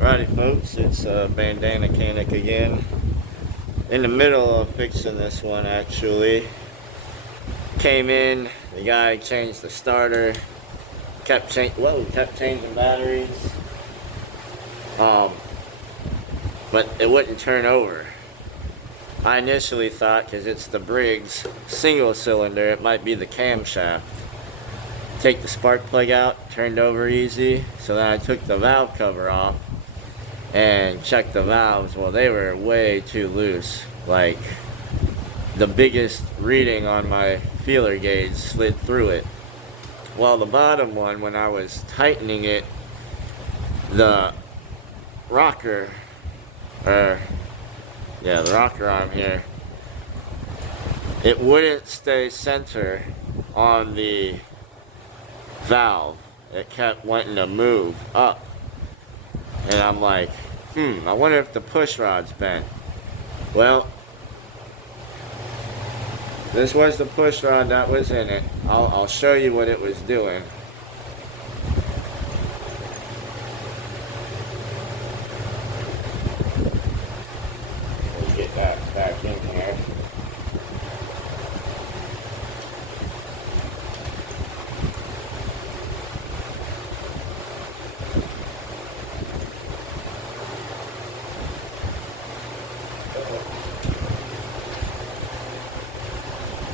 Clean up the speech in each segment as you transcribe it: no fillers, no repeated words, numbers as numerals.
Righty folks, it's Bandana Mechanic again. In the middle of fixing this one actually. Came in, the guy changed the starter, kept changing batteries. But it wouldn't turn over. I initially thought, because it's the Briggs single cylinder, it might be the camshaft. Take the spark plug out, turned over easy, so then I took the valve cover off and checked the valves. Well, they were way too loose. Like, the biggest reading on my feeler gauge slid through it. Well, the bottom one, when I was tightening it, the rocker, the rocker arm here, it wouldn't stay center on the valve. It kept wanting to move up. And I'm like, I wonder if the push rod's bent. Well, this was the push rod that was in it. I'll show you what it was doing. Let's get that back in here.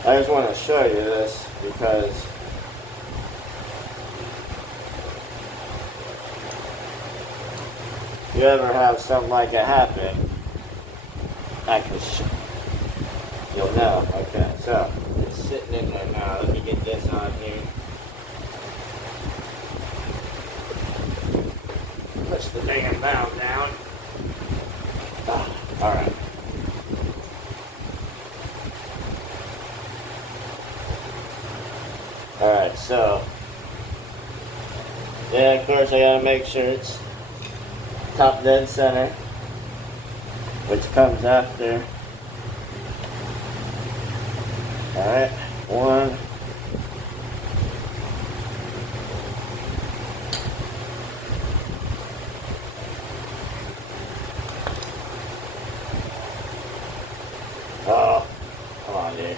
I just want to show you this because if you ever have something like it happen, you'll know. Okay, so it's sitting in there now. Let me get this on here. Push the damn valve down. Alright. Alright, so yeah, of course I gotta make sure it's top dead center, which comes after. Alright, one. Oh, come on, dude.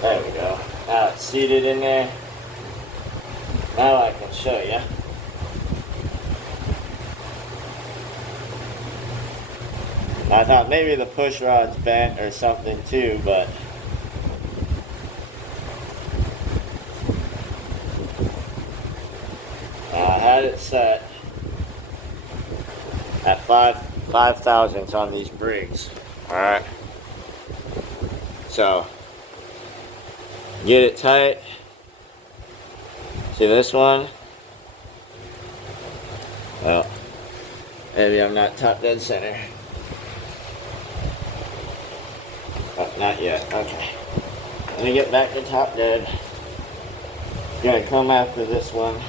There we go. Now it's seated in there. Now I can show you. I thought maybe the push rod's bent or something too, but I had it set at 5 thousandths on these Briggs. Alright. So get it tight. See this one? Well, maybe I'm not top dead center. Oh, not yet. Okay. Let me get back to top dead. Gonna come after this one.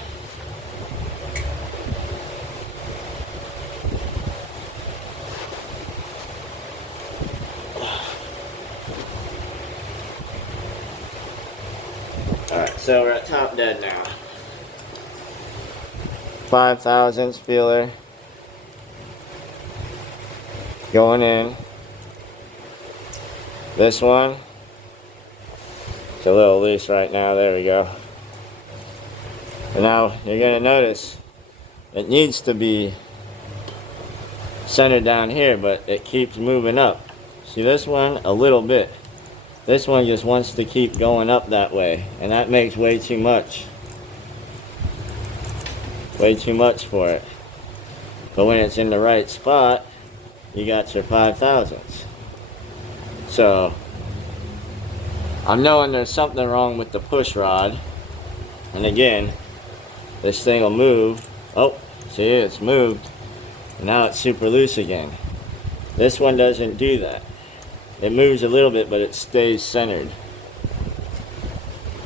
Alright, so we're at top dead now. 5 thousandths feeler going in. This one, it's a little loose right now. There we go. And now you're going to notice it needs to be centered down here, but it keeps moving up. See this one? A little bit. This one just wants to keep going up that way, and that makes way too much. Way too much for it. But when it's in the right spot, you got your 5 thousandths. So I'm knowing there's something wrong with the push rod. And again, this thing will move. Oh, see, it's moved. And now it's super loose again. This one doesn't do that. It moves a little bit, but it stays centered.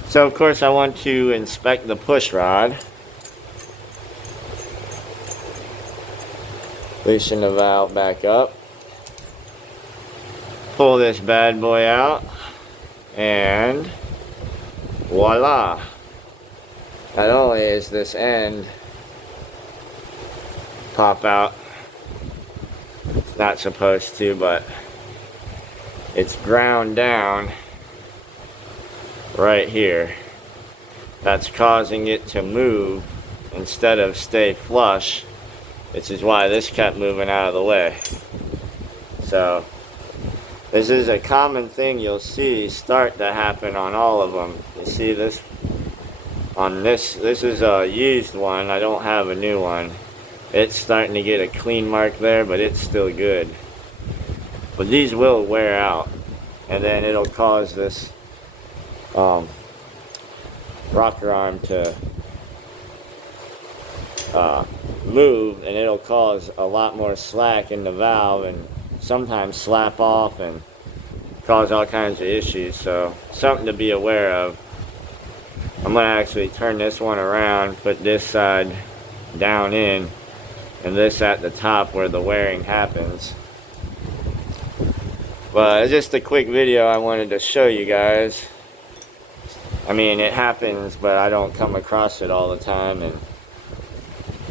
So of course I want to inspect the push rod. Loosen the valve back up. Pull this bad boy out. And voila. Not only is this end pop out, it's not supposed to, but it's ground down right here. That's causing it to move instead of stay flush, which is why this kept moving out of the way. So this is a common thing you'll see start to happen on all of them. You see this on this is a used one. I don't have a new one. It's starting to get a clean mark there, but it's still good. But these will wear out, and then it'll cause this rocker arm to move, and it'll cause a lot more slack in the valve and sometimes slap off and cause all kinds of issues. So something to be aware of. I'm going to actually turn this one around, put this side down in, and this at the top where the wearing happens. But it's just a quick video I wanted to show you guys. I mean, it happens, but I don't come across it all the time. And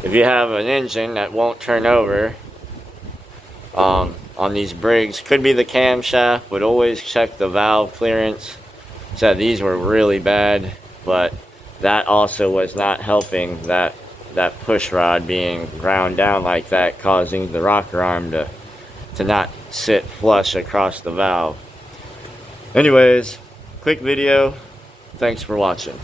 if you have an engine that won't turn over on these Briggs, could be the camshaft, but always check the valve clearance. So these were really bad, but that also was not helping that push rod being ground down like that, causing the rocker arm to not sit flush across the valve. Anyways, quick video. Thanks for watching.